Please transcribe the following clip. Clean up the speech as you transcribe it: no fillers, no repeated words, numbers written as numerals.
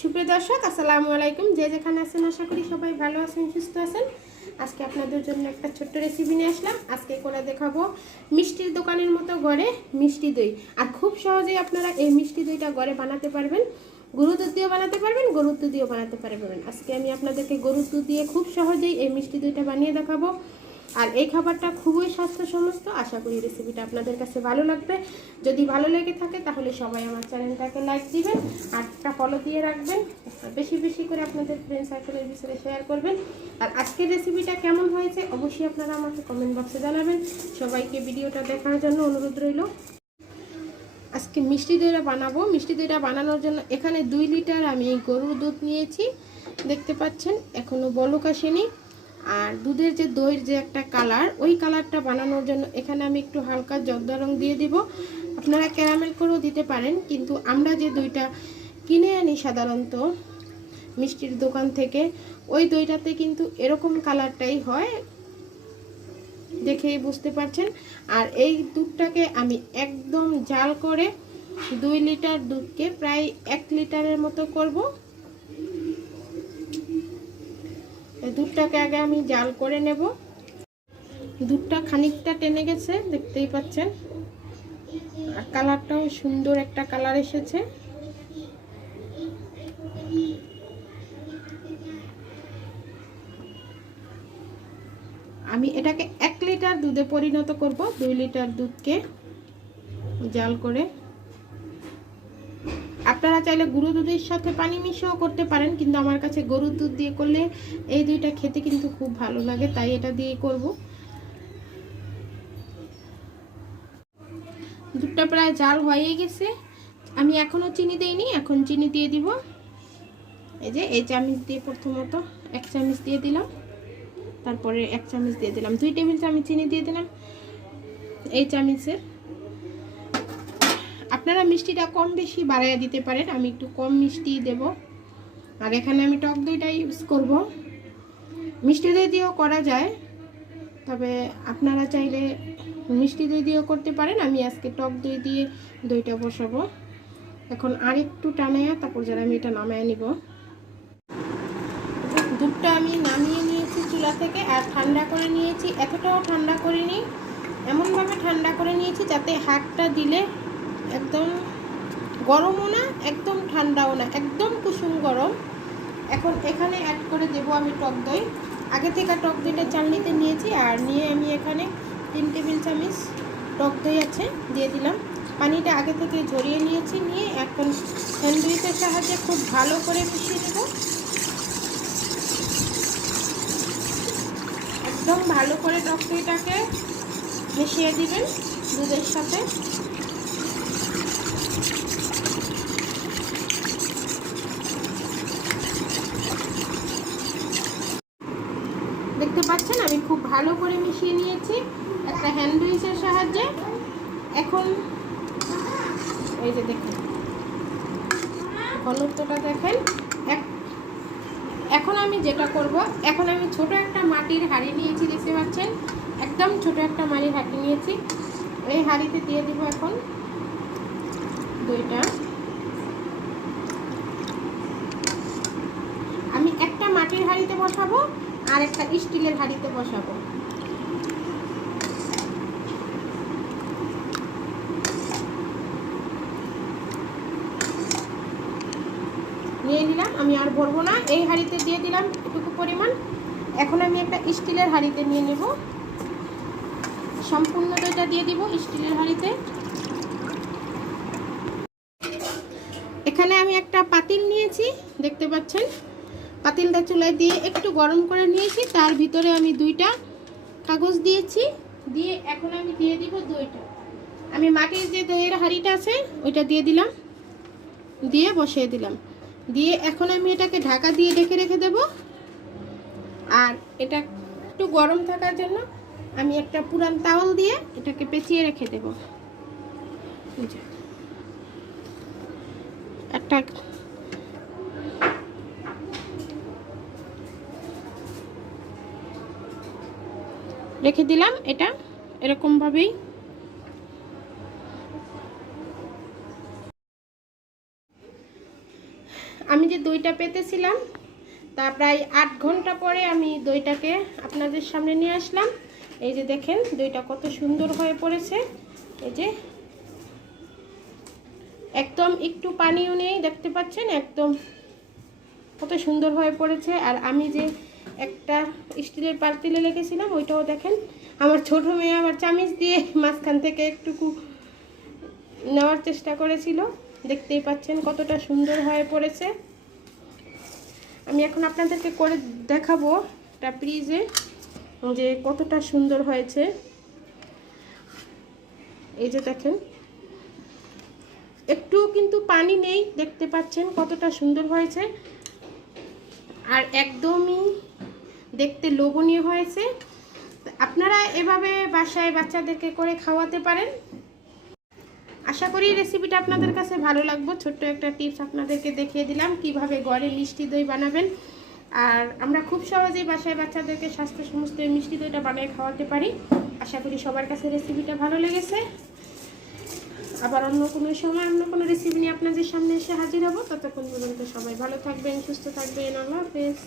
সুপ্রিয় দর্শক, আসসালামু আলাইকুম। যে যেখানে আছেন আশা করি সবাই ভালো আছেন, সুস্থ আছেন। আজকে আপনাদের জন্য একটা ছোট্ট রেসিপি নিয়ে আসলাম। আজকে করে দেখাবো মিষ্টির দোকানের মতো ঘরে মিষ্টি দই। আর খুব সহজেই আপনারা এই মিষ্টি দইটা ঘরে বানাতে পারবেন। গরুর দুধ দিয়েও বানাতে পারবেন, গরুর দুধ দিয়েও বানাতে পারবেন। আজকে আমি আপনাদেরকে গরুর দুধ দিয়ে খুব সহজেই এই মিষ্টি দইটা বানিয়ে দেখাবো। আর এই খাবারটা খুবই স্বাস্থ্যসম্মত। আশা করি রেসিপিটা আপনাদের কাছে ভালো লাগবে। যদি ভালো লেগে থাকে তাহলে সবাই আমার চ্যানেলটাকে লাইক দিবেন আর একটা ফলো দিয়ে রাখবেন। বেশি বেশি করে আপনাদের ফ্রেন্ড সার্কেলের ভিতরে শেয়ার করবেন। আর আজকের রেসিপিটা কেমন হয়েছে অবশ্যই আপনারা আমাকে কমেন্ট বক্সে জানাবেন। সবাইকে ভিডিওটা দেখার জন্য অনুরোধ রইল। আজকে মিষ্টি দইটা বানাবো। মিষ্টি দইটা বানানোর জন্য এখানে 2 লিটার আমি গরুর দুধ নিয়েছি, দেখতে পাচ্ছেন এখনও বলক আসেনি। আর দুধের যে দইয়ের যে একটা কালার, ওই কালারটা বানানোর জন্য এখানে আমি একটু হালকা জর্দা রং দিয়ে দিব। আপনারা ক্যারামেল করেও দিতে পারেন, কিন্তু আমরা যে দইটা কিনে আনি সাধারণত মিষ্টির দোকান থেকে, ওই দইটাতে কিন্তু এরকম কালারটাই হয়, দেখেই বুঝতে পারছেন। আর এই দুধটাকে আমি একদম জাল করে 2 লিটার দুধকে প্রায় 1 লিটারের মতো করব। দুধটাকে আগে আমি জাল করে নেব। দুধটা খানিকটা টেনে গেছে, দেখতেই পাচ্ছেন। আর কালারটাও সুন্দর একটা কালার এসেছে। আমি এটাকে 1 লিটার দুধে পরিণত করব। 2 লিটার দুধকে জাল করে। আপনারা চাইলে গুঁড়ো দুধের সাথে পানি মিশিয়েও করতে পারেন, কিন্তু আমার কাছে গরুর দুধ দিয়ে করলে এই দুইটা খেতে কিন্তু খুব ভালো লাগে, তাই এটা দিয়ে করব। দুধটা প্রায় জাল হয়ে গেছে। আমি এখনো চিনি দেইনি, এখন চিনি দিয়ে দিব। এই যে এই চামচ দিয়ে প্রথমত 1 চামচ দিয়ে দিলাম, তারপরে 1 চামচ দিয়ে দিলাম, 2 টেবিল চামচ চিনি দিয়ে দিলাম এই চামচের। আপনারা মিষ্টিটা কম বেশি বাড়াইয়া দিতে পারেন, আমি একটু কম মিষ্টি দেব। আর এখানে আমি টক দইটা ইউজ করব। মিষ্টি দই দিয়েও করা যায়, তবে আপনারা চাইলে মিষ্টি দই দিয়েও করতে পারেন। আমি আজকে টক দই দিয়ে দইটা বসাবো। এখন আর একটু টানাইয়া তারপর যারা আমি এটা নামায় নিব। দুধটা আমি নামিয়ে নিয়েছি চুলা থেকে, আর ঠান্ডা করে নিয়েছি। এতটাও ঠান্ডা করিনি, এমনভাবে ঠান্ডা করে নিয়েছি যাতে হাতটা দিলে একদম গরমও না, একদম ঠান্ডাও না, একদম কুসুম গরম। এখন এখানে অ্যাড করে দেব আমি টক দই। আগে থেকে টক দইটা চালনিতে নিয়েছি, আর নিয়ে আমি এখানে 3 টেবিল চামচ টক দই আছে দিয়ে দিলাম। পানিটা আগে থেকে ঝরিয়ে নিয়েছি, নিয়ে এখন স্যান্ডউইচের সাহায্যে খুব ভালো করে মিশিয়ে দেব। একদম ভালো করে টক দইটাকে মিশিয়ে দিবেন দুধের সাথে। দেখতে পাচ্ছেন আমি খুব ভালো করে মিশিয়ে নিয়েছি একটা হ্যান্ড উইচের সাহায্যে। এখন এই যে দেখুন ঘনত্বটা দেখেন। এখন আমি যেটা করব, এখন আমি ছোট একটা মাটির হাঁড়ি নিয়েছি, দেখতে পাচ্ছেন একদম ছোট একটা মাটির হাঁড়ি নিয়েছি। এই হাঁড়িতে দিয়ে দিব এখন দইটা। আমি একটা মাটির হাঁড়িতে বসাবো আর একটা স্টিলের হাঁড়িতে বসাবো। নিয়ে নিলাম, আমি আর ভরবো না। এই হাঁড়িতে দিয়ে দিলাম এটুকু পরিমাণ। এখন আমি একটা স্টিলের হাঁড়িতে নিয়ে নেব, সম্পূর্ণ দইটা দিয়ে দিব স্টিলের হাঁড়িতে। এখানে আমি একটা পাতিল নিয়েছি, দেখতে পাচ্ছেন। পাতিলটা চুলায় দিয়ে একটু গরম করে নিয়েছি, তার ভিতরে আমি 2টা কাগজ দিয়েছি, দিয়ে এখন আমি দিয়ে দিব দইটা। আমি মাটির যে দইয়ের হাঁড়িটা আছে ওইটা দিয়ে দিলাম, দিয়ে বসিয়ে দিলাম। দিয়ে এখন আমি এটাকে ঢাকা দিয়ে ঢেকে রেখে দেব। আর এটা একটু গরম থাকার জন্য আমি একটা পুরান তাওয়াল দিয়ে এটাকে পেঁচিয়ে রেখে দেব। একটা রেখে দিলাম এটা এরকম ভাবেই। আমি যে দইটা পেতেছিলাম তা প্রায় 8 ঘন্টা পরে আমি দইটাকে আপনাদের সামনে নিয়ে আসলাম। এই যে দেখেন দইটা কত সুন্দর হয়ে পড়েছে। এই যে একদম একটু পানিও নেই, দেখতে পাচ্ছেন একদম কত সুন্দর হয়ে পড়েছে। আর আমি যে একটা স্টিলের পাতিলে রেখেছিলাম ওইটাও দেখেন, আমার ছোট মেয়ে আবার চামিচ দিয়ে মাঝখান থেকে একটুকু নেওয়ার চেষ্টা করেছিল। দেখতেই পাচ্ছেন কতটা সুন্দর হয়ে পড়েছে। আমি এখন আপনাদেরকে করে দেখাবো এটা ফ্রিজে যে কতটা সুন্দর হয়েছে। এই যে দেখেন একটুও কিন্তু পানি নেই, দেখতে পাচ্ছেন কতটা সুন্দর হয়েছে আর একদমই দেখতে লোভনীয় হয়েছে। আপনারা এভাবে বাসায় বাচ্চাদেরকে করে খাওয়াতে পারেন। আশা করি রেসিপিটা আপনাদের কাছে ভালো লাগবে। ছোট্ট একটা টিপস আপনাদেরকে দেখিয়ে দিলাম কিভাবে ঘরে মিষ্টি দই বানাবেন। আর আমরা খুব সহজেই বাসায় বাচ্চাদেরকে স্বাস্থ্য সমস্ত মিষ্টি দইটা বানিয়ে খাওয়াতে পারি। আশা করি সবার কাছে রেসিপিটা ভালো লেগেছে। আবার অন্য কোনো সময় অন্য কোনো রেসিপি নিয়ে আপনাদের সামনে এসে হাজির হব। ততক্ষণ পর্যন্ত সবাই ভালো থাকবেন, সুস্থ থাকবেন। আল্লাহ হাফেজ।